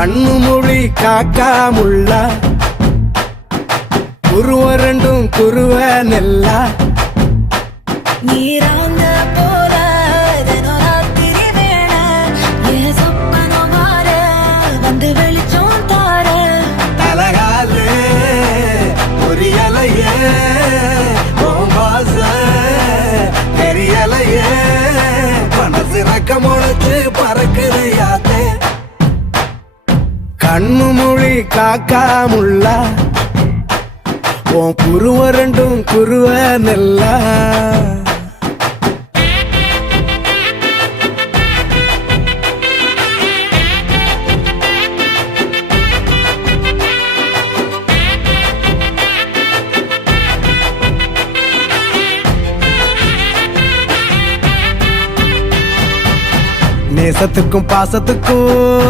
கண்ணு மொழி காக்காமுள்ள குருவரண்டும் குருவ நெல்லா நீராங்க போல தினராத்திரி வேள என் சொப்பனம் மாற வந்து வெளிச்சம் தார தலகாலு பொரியலையே ஓம்பாச தெரியலையே மனசு ரக்க முளைச்சு பறக்குறையாத்தே கண்ணு மொழி காக்காமுள்ள உன் குருவரண்டும் குருவ நெல்லா நேசத்துக்கும் பாசத்துக்கும்